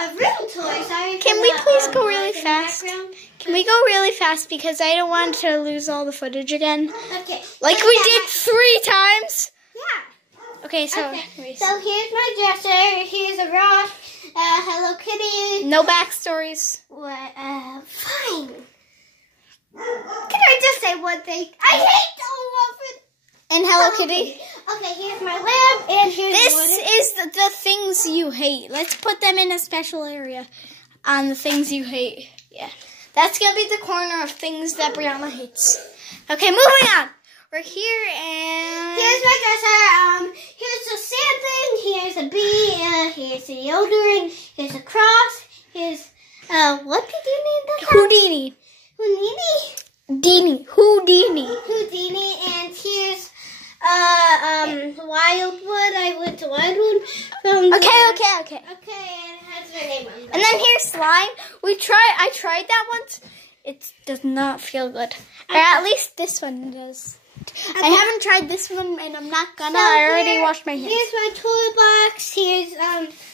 a real toy. Sorry. Can we please go really fast? Can we go really fast because I don't want to lose all the footage again? Okay. Like we did 3 times. Yeah. Okay, so. Okay. So here's my dresser. Here's a rock. Hello Kitty. No backstories. What? Fine. Can I just say one thing? I hate Dollar Muffin. And Hello Kitty. Okay, here's my lamp, and here's This is the things you hate. Let's put them in a special area on the things you hate. Yeah. That's going to be the corner of things that Brianna hates. Okay, moving on. We're here, and here's my dresser. Here's a sand thing. Here's a bee. Here's a deodorant. Here's a cross. Here's, what did you name the house? Houdini. Houdini? Houdini, and here's Wildwood. I went to Wildwood. Okay. Okay, and it has my name on it. And then here's slime. I tried that once. It does not feel good. Or at least this one does. I haven't tried this one, and I'm not gonna. So I already washed my hands. Here's my toolbox. Here's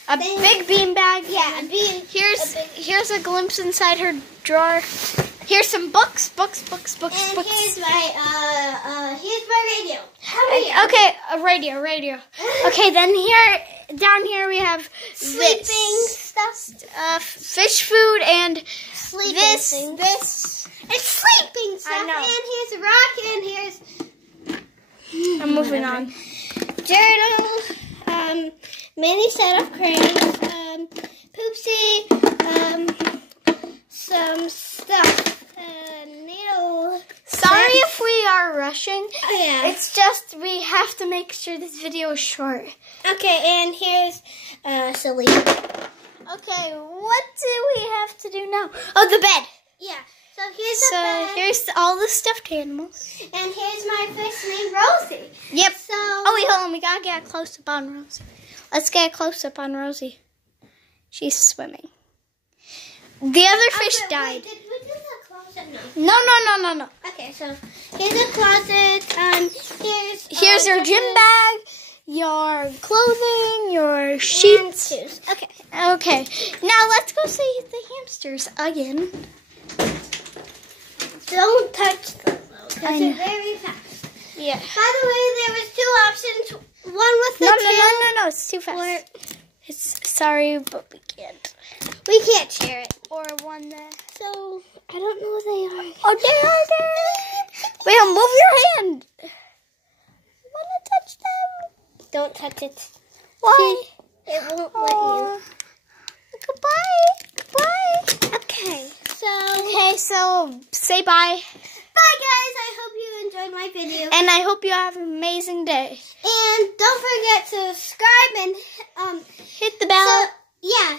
a big bean bag. Yeah, a bean. Here's a glimpse inside her drawer. Here's some books. And here's my radio. Okay, a radio. Okay, then down here we have sleeping stuff, fish food, and sleeping this. It's sleeping stuff. I know. And here's a rock, and here's. I'm moving on. Journal, mini set of crayons, Poopsie, some stuff, needle. Sorry if we are rushing. Yeah. It's just we have to make sure this video is short. Okay, and here's Celine. Okay, what do we have to do now? Oh, the bed. Yeah. So here's the bed. Here's all the stuffed animals. And here's my fish named Rosie. Yep. So. Oh wait, hold on. We gotta get a close up on Rosie. Let's get a close up on Rosie. She's swimming. The other fish died. Wait, did we do the closet? No. Okay, so here's a closet. Here's your gym bag, your clothing, your sheets. And shoes. Okay. Okay. Now let's go see the hamsters again. Don't touch them though, because I they're know. very fast. Yeah. By the way, there was 2 options. One with the No, it's too fast. It's sorry, but we can't. We can't share it. Or one there. So, I don't know what they are. Oh, they are there. Wait, move your hand. I want to touch them. Don't touch it. Why? It won't let you. Goodbye. Okay, so say bye. Bye, guys. I hope you enjoyed my video. And I hope you have an amazing day. And don't forget to subscribe and hit the bell. Yeah,